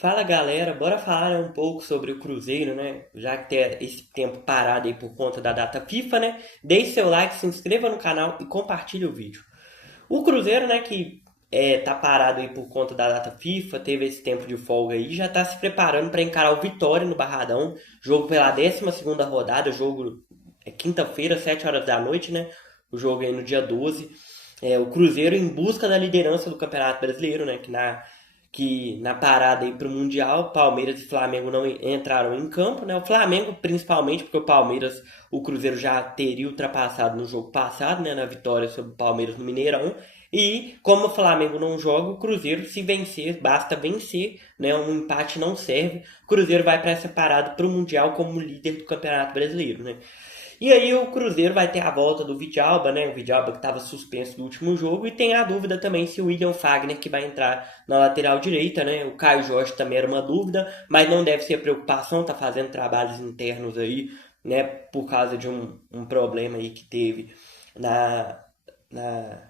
Fala galera, bora falar um pouco sobre o Cruzeiro, né? Já que tem esse tempo parado aí por conta da data FIFA, né? Deixe seu like, se inscreva no canal e compartilhe o vídeo. O Cruzeiro, né, que tá parado aí por conta da data FIFA, teve esse tempo de folga aí, já tá se preparando para encarar o Vitória no Barradão, jogo pela 12ª rodada, jogo é quinta-feira, 7 horas da noite, né? O jogo aí no dia 12. O Cruzeiro em busca da liderança do Campeonato Brasileiro, né? Que na parada aí para o Mundial, Palmeiras e Flamengo não entraram em campo, né? O Flamengo principalmente porque o Cruzeiro já teria ultrapassado no jogo passado, né? Na vitória sobre o Palmeiras no Mineirão. E como o Flamengo não joga, o Cruzeiro se vencer, basta vencer, né? Um empate não serve. O Cruzeiro vai para essa parada para o Mundial como líder do Campeonato Brasileiro, né? E aí o Cruzeiro vai ter a volta do Vidalba, né? O Vidalba que estava suspenso do último jogo. E tem a dúvida também se o William Fagner que vai entrar na lateral direita, né? O Caio Jorge também era uma dúvida, mas não deve ser preocupação, tá fazendo trabalhos internos aí, né? Por causa de um problema aí que teve na, na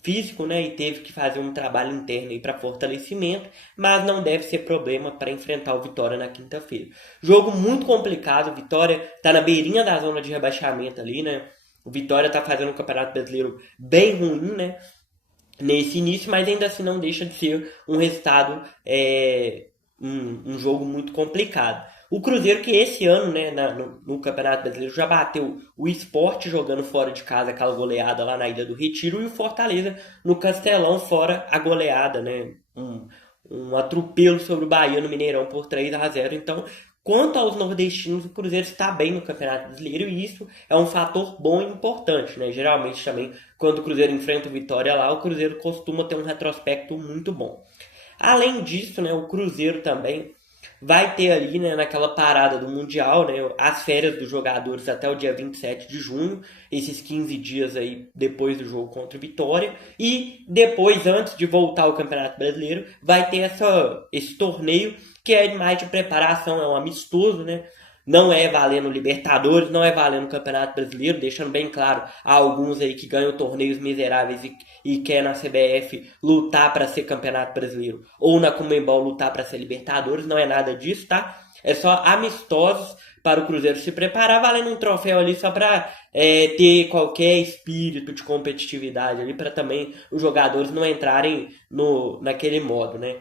físico, né? E teve que fazer um trabalho interno aí para fortalecimento, mas não deve ser problema para enfrentar o Vitória na quinta-feira. Jogo muito complicado, o Vitória tá na beirinha da zona de rebaixamento ali, né? O Vitória tá fazendo um campeonato brasileiro bem ruim, né? Nesse início, mas ainda assim não deixa de ser um resultado, um jogo muito complicado. O Cruzeiro que esse ano, né, no Campeonato Brasileiro, já bateu o Sport jogando fora de casa, aquela goleada lá na Ilha do Retiro, e o Fortaleza no Castelão fora a goleada, né, um atropelo sobre o Bahia no Mineirão por 3-0. Então, quanto aos nordestinos, o Cruzeiro está bem no Campeonato Brasileiro e isso é um fator bom e importante, né? Geralmente também, quando o Cruzeiro enfrenta o Vitória lá, o Cruzeiro costuma ter um retrospecto muito bom. Além disso, né, o Cruzeiro também vai ter ali, né, naquela parada do Mundial, né, as férias dos jogadores até o dia 27 de junho, esses 15 dias aí depois do jogo contra o Vitória, e depois, antes de voltar ao Campeonato Brasileiro, vai ter esse torneio que é mais de preparação, é um amistoso, né, não é valendo Libertadores, não é valendo Campeonato Brasileiro, deixando bem claro a alguns aí que ganham torneios miseráveis e quer na CBF lutar para ser Campeonato Brasileiro ou na Conmebol lutar para ser Libertadores, não é nada disso, tá? É só amistosos para o Cruzeiro se preparar, valendo um troféu ali só para ter qualquer espírito de competitividade ali, para também os jogadores não entrarem naquele modo, né?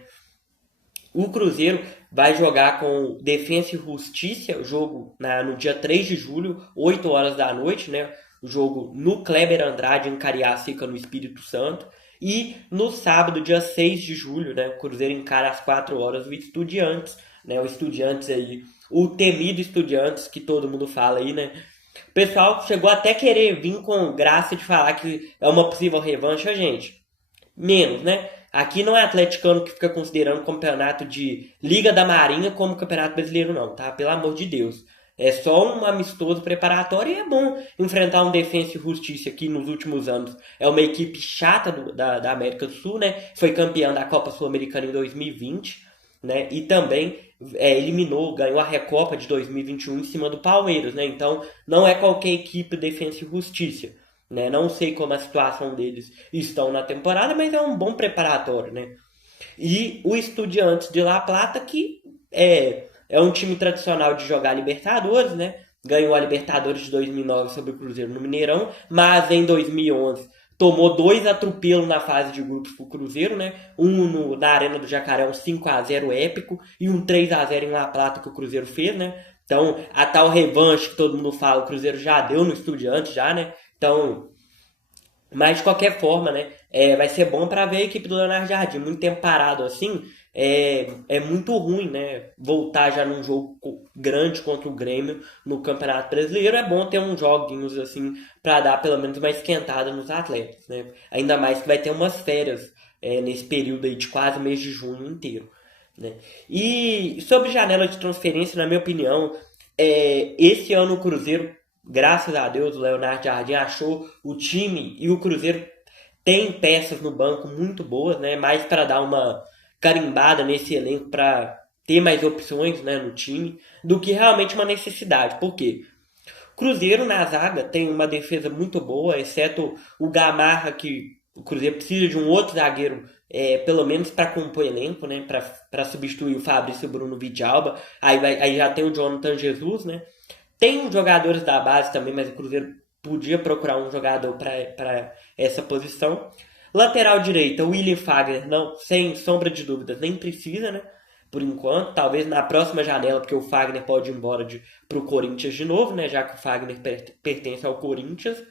O Cruzeiro vai jogar com Defensa e Justiça, o jogo no dia 3 de julho, 8 horas da noite, né? O jogo no Kleber Andrade, em Cariacica, no Espírito Santo. E no sábado, dia 6 de julho, né? O Cruzeiro encara às 4 horas o Estudiantes, né? O Estudiantes aí, o temido Estudiantes, que todo mundo fala aí, né? O pessoal chegou até a querer vir com graça de falar que é uma possível revanche, gente. Menos, né? Aqui não é atleticano que fica considerando campeonato de Liga da Marinha como campeonato brasileiro, não, tá? Pelo amor de Deus. É só um amistoso preparatório e é bom enfrentar um Defensa e Justiça aqui nos últimos anos. É uma equipe chata da América do Sul, né? Foi campeã da Copa Sul-Americana em 2020, né? E também ganhou a Recopa de 2021 em cima do Palmeiras, né? Então não é qualquer equipe Defensa e Justiça. Né? Não sei como a situação deles estão na temporada, mas é um bom preparatório, né? E o Estudiantes de La Plata, que é um time tradicional de jogar Libertadores, né? Ganhou a Libertadores de 2009 sobre o Cruzeiro no Mineirão, mas em 2011 tomou 2 atropelos na fase de grupos pro Cruzeiro, né? Na Arena do Jacaré, um 5-0 épico, e um 3-0 em La Plata que o Cruzeiro fez, né? Então, a tal revanche que todo mundo fala, o Cruzeiro já deu no Estudiantes, já, né? Então, mas de qualquer forma, né? Vai ser bom para ver a equipe do Leonardo Jardim. Muito tempo parado assim é muito ruim, né? Voltar já num jogo grande contra o Grêmio no Campeonato Brasileiro. É bom ter uns joguinhos assim para dar pelo menos uma esquentada nos atletas, né? Ainda mais que vai ter umas férias nesse período aí de quase mês de junho inteiro. Né? E sobre janela de transferência, na minha opinião, esse ano o Cruzeiro, graças a Deus, o Leonardo Jardim achou o time e o Cruzeiro tem peças no banco muito boas, né? Mais para dar uma carimbada nesse elenco para ter mais opções, né, no time, do que realmente uma necessidade. Por quê? Cruzeiro na zaga tem uma defesa muito boa, exceto o Gamarra que O Cruzeiro precisa de um outro zagueiro, pelo menos para compor elenco, né? Para substituir o Fabrício Bruno Vidalba. Aí já tem o Jonathan Jesus, né? Tem jogadores da base também, mas o Cruzeiro podia procurar um jogador para essa posição. Lateral direita, o William Fagner, não, sem sombra de dúvidas, nem precisa, né? Por enquanto, talvez na próxima janela, porque o Fagner pode ir embora pro Corinthians de novo, né? Já que o Fagner pertence ao Corinthians.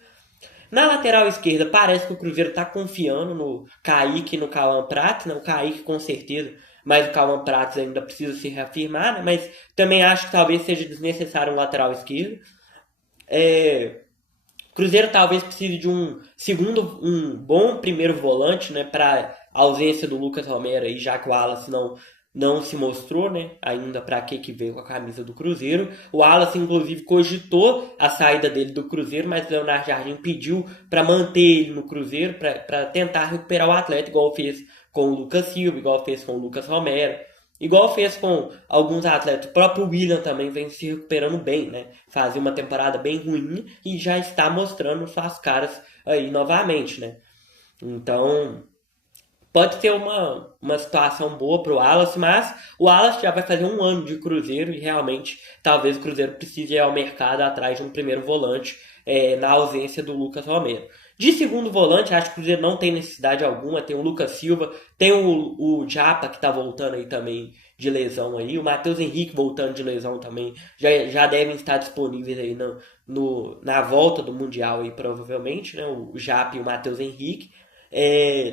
Na lateral esquerda, parece que o Cruzeiro está confiando no Kaique e no Cauã Prates, né? O Kaique com certeza, mas o Cauã Prates ainda precisa se reafirmar, né? Mas também acho que talvez seja desnecessário um lateral esquerdo. Cruzeiro talvez precise de um bom primeiro volante, né? Para ausência do Lucas Romero aí, já que o Wallace não se mostrou, né, ainda para que veio com a camisa do Cruzeiro. O Wallace, inclusive, cogitou a saída dele do Cruzeiro, mas o Leonardo Jardim pediu para manter ele no Cruzeiro, para tentar recuperar o atleta, igual fez com o Lucas Silva, igual fez com o Lucas Romero, igual fez com alguns atletas. O próprio William também vem se recuperando bem, né? Fazia uma temporada bem ruim e já está mostrando suas caras aí novamente, né? Então, pode ser uma situação boa para o Wallace, mas o Wallace já vai fazer um ano de Cruzeiro e realmente talvez o Cruzeiro precise ir ao mercado atrás de um primeiro volante na ausência do Lucas Romero. De segundo volante, acho que o Cruzeiro não tem necessidade alguma. Tem o Lucas Silva, tem o Japa que está voltando aí também de lesão aí, o Matheus Henrique voltando de lesão também, já devem estar disponíveis aí na volta do Mundial aí provavelmente, né? O Japa e o Matheus Henrique.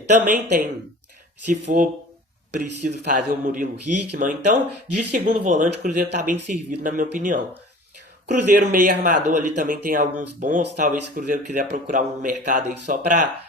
Também tem, se for preciso fazer o Murilo Hickman. Então, de segundo volante, o Cruzeiro está bem servido, na minha opinião. Cruzeiro meio armador ali também tem alguns bons. Talvez se o Cruzeiro quiser procurar um mercado aí só para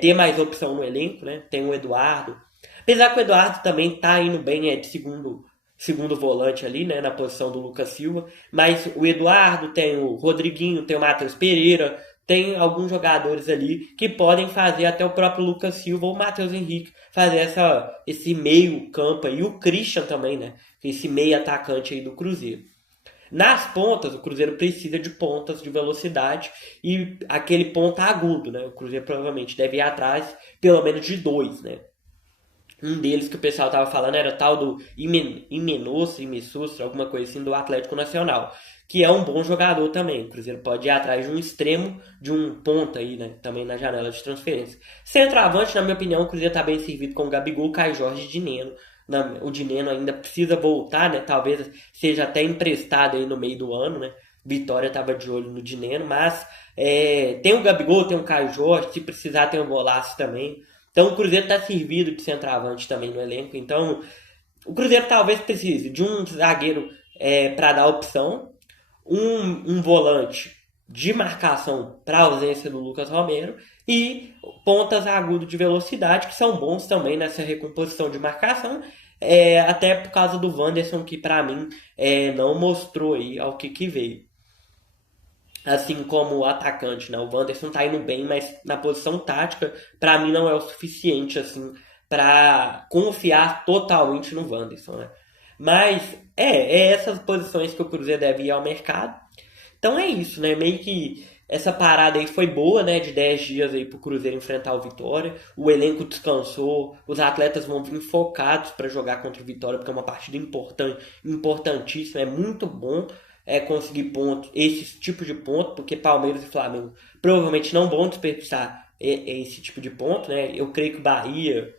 ter mais opção no elenco, né? Tem o Eduardo. Apesar que o Eduardo também tá indo bem, de segundo volante ali, né? Na posição do Lucas Silva. Mas o Eduardo, tem o Rodriguinho, tem o Matheus Pereira, tem alguns jogadores ali que podem fazer até o próprio Lucas Silva ou o Matheus Henrique fazer esse meio campo aí. E o Christian também, né? Esse meio atacante aí do Cruzeiro. Nas pontas, o Cruzeiro precisa de pontas de velocidade e aquele ponta agudo, né? O Cruzeiro provavelmente deve ir atrás pelo menos de dois, né? Um deles que o pessoal tava falando era tal do Imenostra, alguma coisa assim, do Atlético Nacional, que é um bom jogador também. O Cruzeiro pode ir atrás de um extremo, de um ponta aí, né? Também na janela de transferência. Centroavante, na minha opinião, o Cruzeiro tá bem servido com o Gabigol, Caio Jorge e Dineno. O Dineno ainda precisa voltar, né? Talvez seja até emprestado aí no meio do ano, né? Vitória estava de olho no Dineno, mas tem o Gabigol, tem o Caio Jorge, se precisar tem o Golaço também. Então o Cruzeiro está servido de centroavante também no elenco. Então o Cruzeiro talvez precise de um zagueiro para dar opção, um volante de marcação para a ausência do Lucas Romero e pontas agudo de velocidade, que são bons também nessa recomposição de marcação, até por causa do Wanderson, que para mim não mostrou aí ao que veio. Assim como o atacante, né? O Wanderson tá indo bem, mas na posição tática, para mim não é o suficiente assim para confiar totalmente no Wanderson, né? Mas essas posições que o Cruzeiro deve ir ao mercado. Então é isso, né? Meio que essa parada aí foi boa, né? De 10 dias aí pro Cruzeiro enfrentar o Vitória. O elenco descansou, os atletas vão vir focados para jogar contra o Vitória, porque é uma partida importantíssima, é muito bom conseguir pontos, esse tipo de ponto, porque Palmeiras e Flamengo provavelmente não vão desperdiçar esse tipo de ponto, né? Eu creio que Bahia,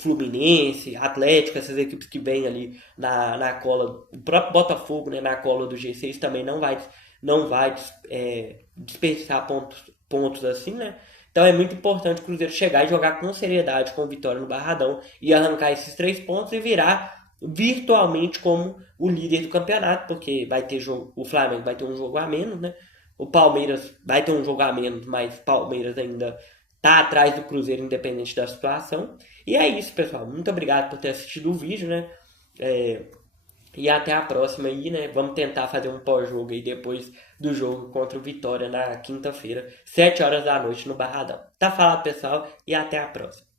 Fluminense, Atlético, essas equipes que vêm ali na cola, o próprio Botafogo, né, na cola do G6 também não vai desperdiçar pontos assim, né? Então é muito importante o Cruzeiro chegar e jogar com seriedade com o Vitória no Barradão e arrancar esses 3 pontos e virar virtualmente como o líder do campeonato, porque vai ter jogo, o Flamengo vai ter um jogo a menos, né? O Palmeiras vai ter um jogo a menos, mas o Palmeiras ainda tá atrás do Cruzeiro independente da situação. E é isso, pessoal. Muito obrigado por ter assistido o vídeo, né? E até a próxima aí, né? Vamos tentar fazer um pós-jogo aí depois do jogo contra o Vitória na quinta-feira, 7 horas da noite no Barradão. Tá falado, pessoal, e até a próxima.